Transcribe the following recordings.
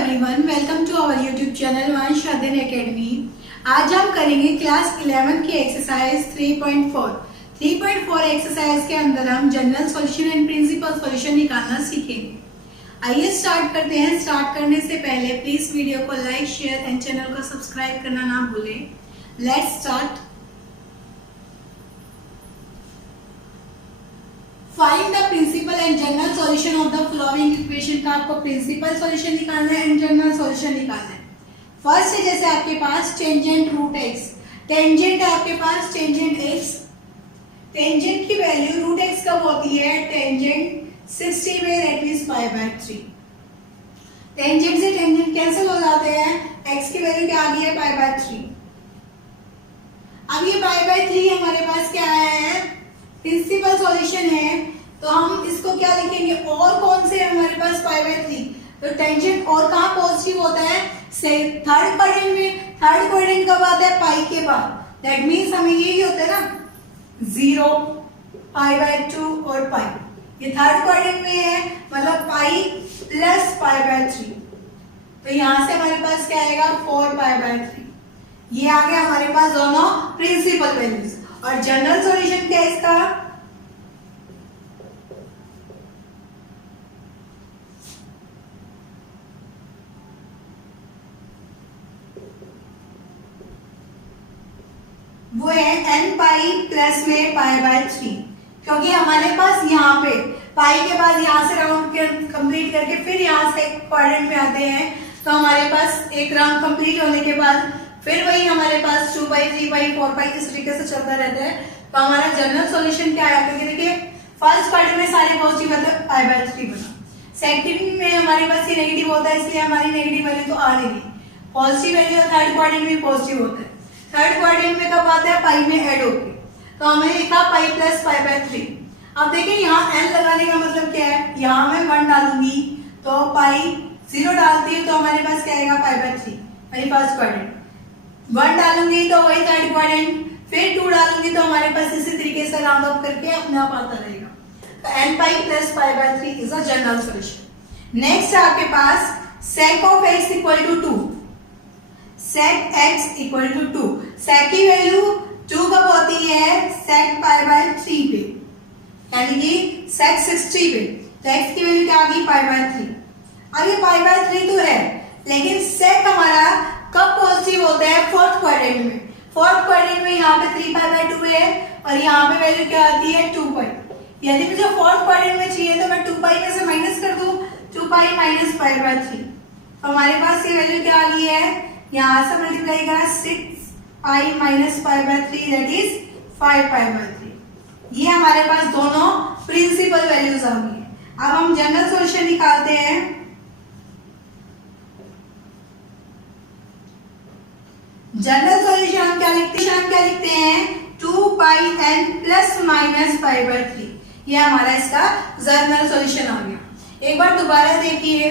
Everyone, welcome to our YouTube channel Vansh Adhyayan academy. आज हम करेंगे क्लास 11 की एक्सरसाइज 3.4 एक्सरसाइज के अंदर हम general solution and principal solution निकालना सीखेंगे। आइए स्टार्ट करते हैं। स्टार्ट करने से पहले प्लीज वीडियो को लाइक, शेयर एंड चैनल को सब्सक्राइब करना ना भूलें। Let's start. Find the principal and general solution of the following equation का आपको प्रिंसिपल सॉल्यूशन निकालना है एंड जनरल सॉल्यूशन निकालना है। फर्स्ट है जैसे आपके पास टेंजेंट रूट एक्स, टेंजेंट है आपके पास टेंजेंट एक्स, टेंजेंट की वैल्यू रूट एक्स कब होती है? टेंजेंट 60 में, दैट मींस π/3। टेंजेंट से टेंजेंट कैंसिल हो जाते हैं, एक्स की वैल्यू क्या आ गई है? π/3। अब ये π/3 हमारे पास क्या है? प्रिंसिपल सॉल्यूशन है, तो हम इसको क्या लिखेंगे? और कौन से हमारे पास π/3, तो टेंजेंट और कहाँ पॉजिटिव होता है? से थर्ड क्वाड्रेंट में। थर्ड क्वाड्रेंट कब आता है? पाई के बाद। दैट मींस हमें यही होता है ना, 0, π/2 और पाई। ये थर्ड क्वाड्रेंट में है, मतलब पाई प्लस π/3। तो यहां से हमारे पास क्या आएगा? 4π/3। ये आ गया हमारे पास दोनों प्रिंसिपल वैल्यूज। और जनरल सॉल्यूशन क्या है इसका? वो है n पाई प्लस में π/3, क्योंकि हमारे पास यहाँ पे पाई के बाद यहाँ से राउंड कंप्लीट करके फिर यहाँ से क्वाड्रेंट में आते हैं, तो हमारे पास एक राउंड कंप्लीट होने के बाद फिर वही हमारे पास 2 पाई, 3 पाई, 4 पाई इस तरीके से चलता रहता है। तो हमारा जनरल सॉल्यूशन क्या है? क्योंकि देखिए फर्स्ट क्वाड्रेंट में सारे पॉजिटिव मतलब π/3 बना, सेकंड में हमारे पास ये नेगेटिव होता है, इसलिए हमारी नेगेटिव वैल्यू तो आ नहीं। पॉजिटिव वैल्यू थर्ड क्वाड्रेंट में पॉजिटिव होता है। थर्ड क्वाड्रेंट में कब आता है? पाई में ऐड होके, तो हमें लिखा पाई प्लस π/3। अब देखिए यहाँ n लगाने का मतलब क्या है? यहाँ मैं 1 डालूंगी तो पाई, 0 डालती है तो हमारे पास क्या आएगा? π/3 वही फर्स्ट क्वाड्रेंट। 1 डालूंगी तो वही थर्ड क्वाड्रेंट, फिर 2 डालूंगी तो हमारे पास इसी तरीके से राउंड अप करके अपने आप आता रहेगा। तो n pi plus π/3 is a general solution. Next है आपके पास sec of x equal to 2। sec x equal to 2, sec की वैल्यू 2 कब होती है? sec π/3 पे, यानी कि sec 60 पे। तो x की वैल्यू क्या आ गई? π/3। अब ये π/3 तो है, लेकिन sec हमारा कब पॉजिटिव होता है? फोर्थ क्वाड्रेंट में। फोर्थ क्वाड्रेंट में यहाँ पे 3π/2 है और यहाँ पे वैल्यू क्या आती है? 2 पाई। यदि मुझे फोर्थ क्वाड्रेंट में चाहिए तो मैं 2 पाई में से माइनस कर दूं, 2 पाई माइनस π/3। तो हमारे पास ये वैल्यू क्या आ गई है? यहाँ से मल्टीप्लाई करा 6 पाई माइनस π/3, दैट इज 5π/3। ये हमारे पास दोनों प्रिंसिपल वैल्यूज आ गई है। अब हम जनरल सॉल्यूशन निकालते हैं। जनरल सॉल्यूशन हम क्या लिखते हैं? 2 पाई n प्लस माइनस π/3। ये हमारा इसका जनरल सॉल्यूशन आ गया। एक बार दोबारा देखिए,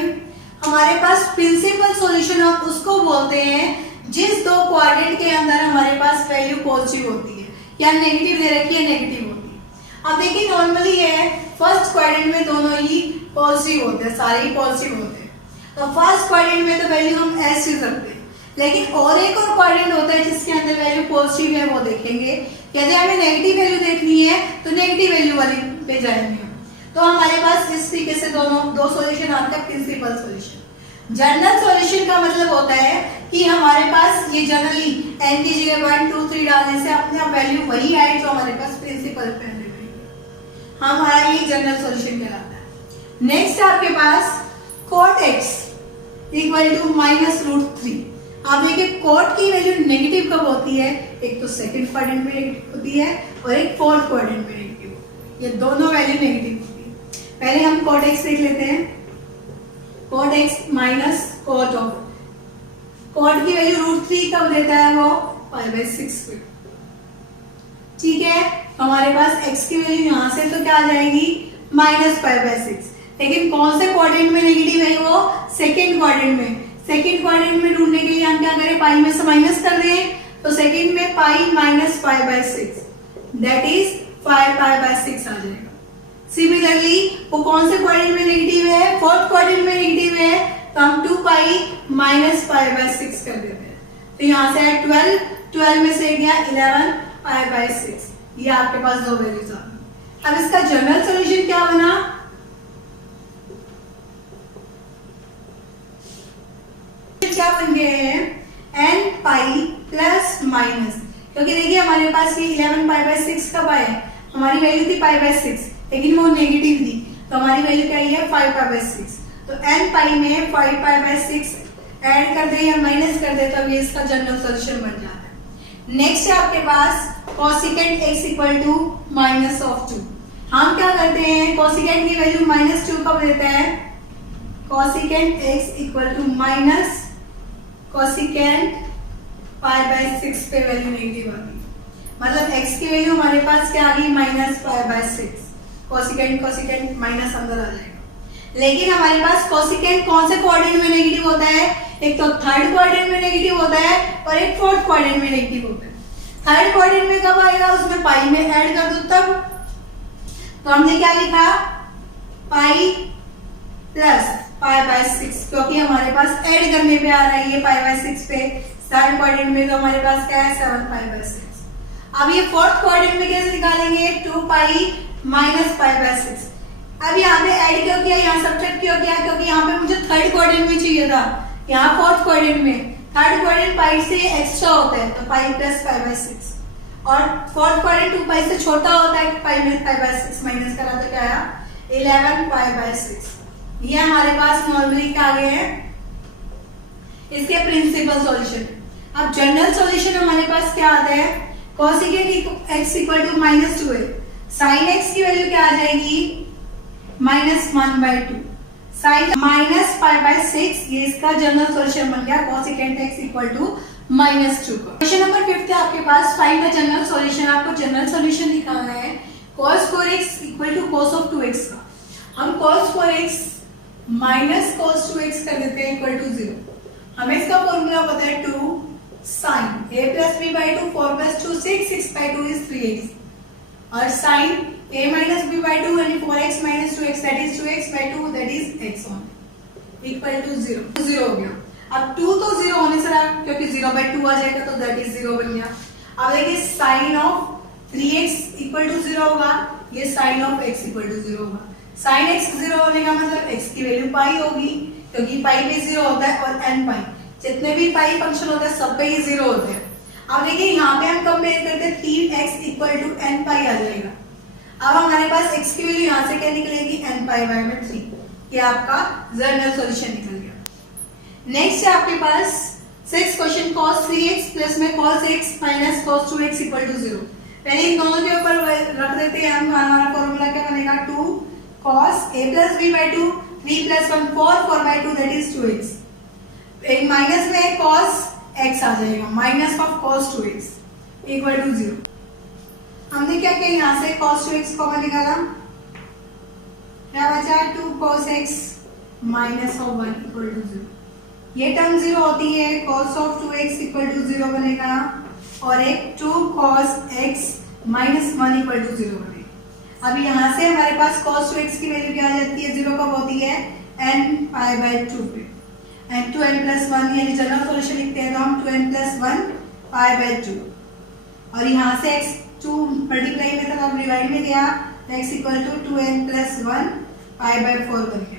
हमारे पास प्रिंसिपल सॉल्यूशन हम उसको बोलते हैं जिस दो क्वाड्रेंट के अंदर हमारे पास वैल्यू पॉजिटिव होती है या नेगेटिव दे रखी है, नेगेटिव होती है। अब देखिए नॉर्मली है फर्स्ट क्वाड्रेंट में दोनों ही पॉजिटिव होते हैं, सारे ही पॉजिटिव होते हैं, तो फर्स्ट क्वाड्रेंट में तो वैल्यू हम ऐसे रखते हैं। लेकिन और एक और क्वाड्रेंट होता है जिसके अंदर वैल्यू पॉजिटिव है, वो देखेंगे। यदि हमें नेगेटिव वैल्यू देखनी है तो नेगेटिव वैल्यू वाले पे जाएंगे। तो हमारे पास इस तरीके से दो सॉल्यूशन आता है प्रिंसिपल सॉल्यूशन। जनरल सॉल्यूशन का मतलब होता है कि हमारे पास ये जनरली n की जगह 1, 2, 3 डालने से अपने आप वैल्यू वही आए जो हमारे पास प्रिंसिपल पे हमारा ये जनरल सॉल्यूशन कहलाता है। नेक्स्ट आपके पास cot x इक्वल टू -√3। आप देखिए cot की वैल्यू नेगेटिव कब होती है? एक तो सेकंड क्वाड्रेंट में नेगेटिव होती है और एक फोर्थ क्वाड्रेंट में नेगेटिव होती है। ये दोनों वैल्यू नेगेटिव होती है। पहले हम cot x देख लेते हैं। cot x minus cot of, cot की वैल्यू √3 कब देता है? वो π/6 पे। ठीक है, हमारे पास x की वैल्यू यहाँ से तो क्या आ जाएगी? -π/6। लेकिन कौन से क्वाड्रेंट में नेगेटिव है? वो सेकेंड क्वाड्रेंट में। सेकेंड क्वाड्रेंट में ढूंढने के लिए हम क्या करें? पाई में से माइनस कर दें, तो सेकेंड में पाई माइनस π/6, दैट इज 5π/6 आ जाएगा। सिमिलरली वो कौन से क्वाड्रेंट में नेगेटिव है? फोर्थ क्वाड्रेंट में नेगेटिव है, तो हम 2 पाई माइनस पाई बाय 6 कर देते हैं। तो यहाँ से है 12, 12 में से गया 11 पाई बाय 6। ये आपके पास दो वैल्यूज आ गई। अब इसका जनरल सॉल्यूशन क्या बना, क्या बन गए हैं n पाई प्लस माइनस, क्योंकि देखिए हमारे पास ये 11 पाई बाय 6 कब आया, हमारी वैल्यू थी पाई बाय 6 लेकिन वो नेगेटिव थी, तो हमारी वैल्यू क्या है 5 पाई बाय 6। तो n पाई में 5 पाई बाय 6 ऐड कर दे या माइनस कर दे तो ये इसका जनरल सॉल्यूशन बन जाता है। नेक्स्ट है आपके पास cosecant x equal to minus of 2। हम क्या करते हैं, कोसिकेंट की वैल्यू -2 कब देता है, cosecant x equal to minus cosecant pi by 6 पे वैल्यू नेगेटिव आ गई, मतलब x की वैल्यू हमारे पास क्या आ गई -पाई बाय 6, कोसिकेंट माइनस अंदर आ जाएगा। लेकिन हमारे पास कोसिकेंट कौन से क्वाड्रेंट में नेगेटिव होता है, एक तो थर्ड क्वाड्रेंट में नेगेटिव होता है और एक फोर्थ क्वाड्रेंट में नेगेटिव होता है। थर्ड क्वाड्रेंट में कब आएगा, उसमें पाई में ऐड कर दो तब। तो हमने क्या लिखा, पाई प्लस पाई बाय 6, क्योंकि हमारे पास ऐड करने पे आ रहा है ये पाई बाय 6 पे। थर्ड क्वाड्रेंट में तो हमारे पास क्या है 7 पाई बाय 6। अब ये फोर्थ क्वाड्रेंट में कैसे निकालेंगे, 2 पाई माइनस पाई बाय 6। अब यहाँ पे ऐड क्यों किया, यहाँ सब्ट्रैक्ट क्यों किया, क्योंकि यहाँ पे मुझे थर्ड क्वाड्रेंट में चाहिए था, यहाँ फोर्थ क्वाड्रेंट में। थर्ड क्वाड्रेंट पाई से एक्स्ट्रा होता है तो पाई प्लस पाई बाय 6, और फोर्थ क्वाड्रेंट 2 पाई से छोटा होता है, पाई में पाई बाय 6 माइनस करा तो क्या आया 11 पाई बाय 6। ये हमारे पास नॉर्मली क्या आ गए हैं इसके प्रिंसिपल सॉल्यूशन। अब जनरल सॉल्यूशन हमारे पास क्या आता है, कोसिकेंट x इक्वल टू -2 है, साइन x की वैल्यू क्या आ जाएगी -1/2, साइन माइनस पाई बाय 6, ये इसका जनरल सॉल्यूशन बन गया कोसिकेंट x इक्वल टू -2 का। क्वेश्चन नंबर 5 है आपके पास, फाइंड द जनरल सॉल्यूशन। आपको जनरल सॉल्यूशन निकालना है cos 4x equal to cos of 2x का। हम cos 4x minus cos 2x कर देते हैं इक्वल टू 0। हमें इसका फॉर्मूला पता है 2 sin a plus b by 2 4 plus 2 6 6 by 2 is 3x, और sin a minus b by 2 यानी 4x minus 2x that is 2x by 2 that is x on equal to 0। 0 हो गया। अब 2 तो 0 होने से रहा, क्योंकि 0 बाई 2 आ जाएगा तो दैट इज 0 बन गया। अब देखिए sin of 3x equal to 0 होगा, ये sin of x equal to 0 होगा। sin x 0 होने का मतलब x की वैल्यू पाई होगी, क्योंकि पाई पे 0 होता है, और n पाई जितने भी पाई फंक्शन होते हैं सब पे ही 0 होते हैं। अब देखिए यहाँ पे हम कंपेयर करते हैं 3x equal to n pi आ जाएगा। अब हमारे पास x की वैल्यू यहाँ से क्या निकलेगी n पाई बाय 3, ये आपका जनरल सॉल्यूशन निकल गया। नेक्स्ट है आपके पास 6 क्वेश्चन, cos 3x प्लस में cos x minus cos 2x equal to 0। पहले इन दोनों के ऊपर रख देते हैं हम, हमारा फॉर्मूला क्या बनेगा 2 cos a plus b by 2 3 plus 1 4 by 2 that is 2x। एक माइनस में cos x आ जाएगा, minus of cos 2x equal to 0। हमने क्या किया, यहाँ से cos 2x कॉमन निकाला, क्या बचा 2 cos x minus of 1 equal to 0। ये टर्म 0 होती है, cos of 2x equal to 0 बनेगा, और एक 2 cos x minus 1 equal to 0 बनेगा। अब यहाँ से हमारे पास cos 2x की वैल्यू क्या आ जाती है, 0 कब होती है n पाई बाय 2 पे, एंड 2n प्लस 1 यानी जनरल सॉल्यूशन लिखते हैं तो हम 2n प्लस 1 पाई बाय 2, और यहाँ से x 2 मल्टीप्लाई में था अब डिवाइड में गया तो x equal to 2n plus 1 pi by 4 बन गया।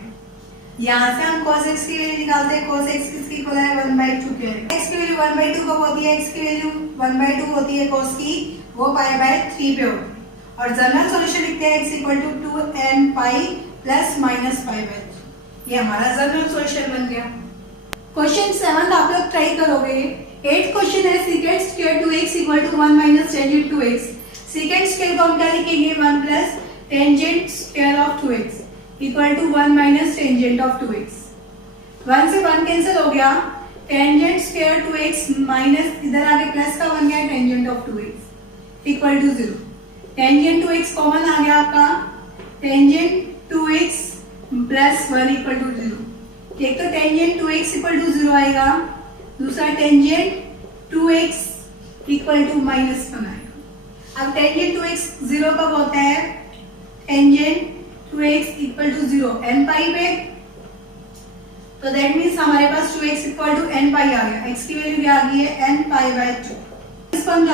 यहाँ से हम cos x की वैल्यू निकालते हैं, cos x किसकी इक्वल है 1/2 के, x की वैल्यू 1/2 कब होती है, x की वैल्यू 1/2 होती है cos की, वो पाई बाय 3 पे होती है, और जनरल सॉल्यूशन लिखते हैं x equal to 2n pi plus minus pi by 3, ये हमारा जनरल सॉल्यूशन बन गया। क्वेश्चन 7 आप लोग ट्राई करोगे। 8 क्वेश्चन है secant square 2x equal to 1 minus tangent 2x। Secant square को हम क्या लिखेंगे 1 plus tangent square of 2x equal to 1 minus tangent of 2x। 1 से 1 कैंसिल हो गया, टेंजेंट स्क्वायर 2x माइनस इधर आगे प्लस का बन गया tangent of 2x equal to 0। Tangent 2x common आ गया आपका, tangent 2x plus 1 equal to 0। एक तो टेंजेंट 2x इक्वल टू 0 आएगा, दूसरा tangent 2x equal to minus 1 आएगा। अब टेंजेंट 2x 0 कब होता है, tangent 2x equal to 0 n pi पे तो दैट मीन्स हमारे पास 2x equal to n pi आ गया। x की वैल्यू क्या आ गई है n पाई बाय 2। इस पर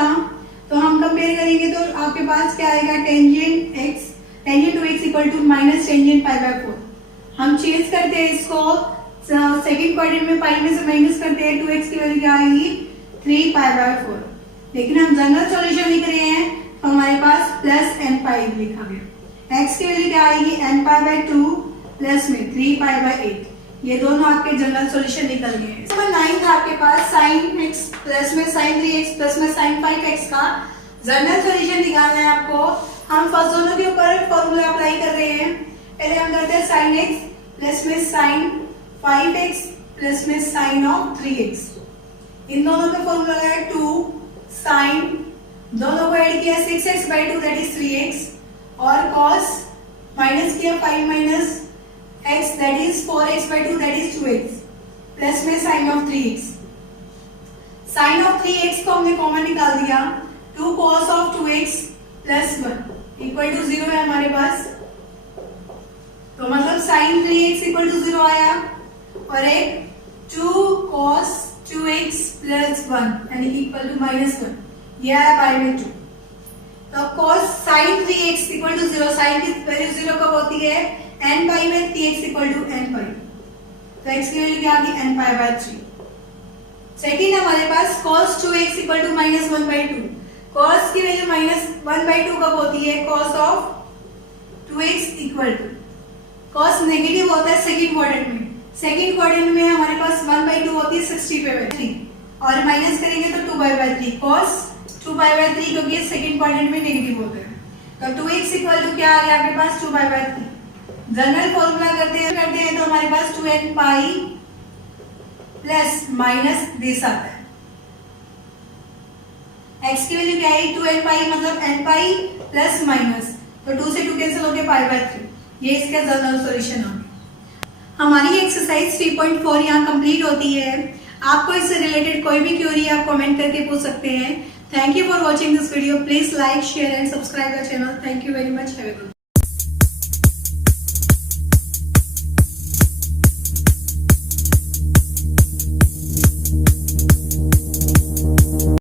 तो हम कंपेयर करेंगे तो आपके पास क्या आएगा tangent two x equal to minus tangent pi by 4। हम चेंज करते हैं इसको सेकंड क्वाड्रेंट में पाई में से माइनस करते हैं 2x की वैल्यू क्या आएगी 3 पाई बाय 4। लेकिन हम जनरल सॉल्यूशन लिख रहे हैं तो हमारे पास प्लस n पाई लिखा गया। x की वैल्यू क्या आएगी n पाई बाय 2 प्लस में 3 पाई बाय 8। ये दोनों आपके जनरल सॉल्यूशन निकल गए हैं। नंबर 9 था आपके पास sin x प्लस में sin 3x प्लस में sin 5x का जनरल सॉल्यूशन निकालना है आपको। हम फर्स्ट दोनों के ऊपर फॉर्मूला अप्लाई कर रहे हैं। पहले हम करते हैं sin x प्लस में sin 5x प्लस में sin ऑफ 3x। इन दोनों का फॉर्मूला है 2 sin, दोनों को ऐड किया 6x by 2 that is 3x और cos माइनस किया 5 minus x that is 4x by 2 that is 2x plus में sin of 3x। sin of 3x को हमने कॉमन निकाल दिया 2 cos of 2x plus 1 equal to 0 है हमारे पास। तो मतलब sin 3x इक्वल टू 0 आया और एक 2 cos 2x प्लस 1 यानी कि इक्वल टू माइनस 1 ये आया पाई में 2। तो cos sin 3x equal to 0, sin की वैल्यू 0 कब होती है n पाई में 3x इक्वल टू n पाई। तो x की वैल्यू क्या आ गई n पाई बाय 3। सेकंड हमारे पास cos 2x equal to minus 1 by 2। cos की वैल्यू माइनस 1 बाई 2 कब होती है cos of 2x equal to, cos negative होता है सेकंड क्वाड्रेंट में। सेकंड क्वाड्रेंट में हमारे पास 1 बाई 2 होती है 60 पाई बाय 3 और माइनस करेंगे तो 2 पाई बाय 3 cos 2 पाई बाय 3 क्योंकि सेकंड क्वाड्रेंट में नेगेटिव होता है। तो 2x इक्वल टू क्या आ गया आपके पास 2 पाई बाय 3। जनरल फॉर्मूला करते हैं तो हमारे पास 2n pi plus minus this आता है। x की वैल्यू क्या है 2n पाई मतलब n पाई प्लस माइनस, तो 2 से 2 कैंसिल हो गया पाई बाय 3। ये इसका जनरल सॉल्यूशन हो गया। हमारी एक्सरसाइज 3.4 यहाँ कंप्लीट होती है। आपको इससे रिलेटेड कोई भी क्वेरी आप कमेंट करके पूछ सकते हैं। Thank you for watching this video. Please like share and subscribe the channel. Thank you very much. Have a good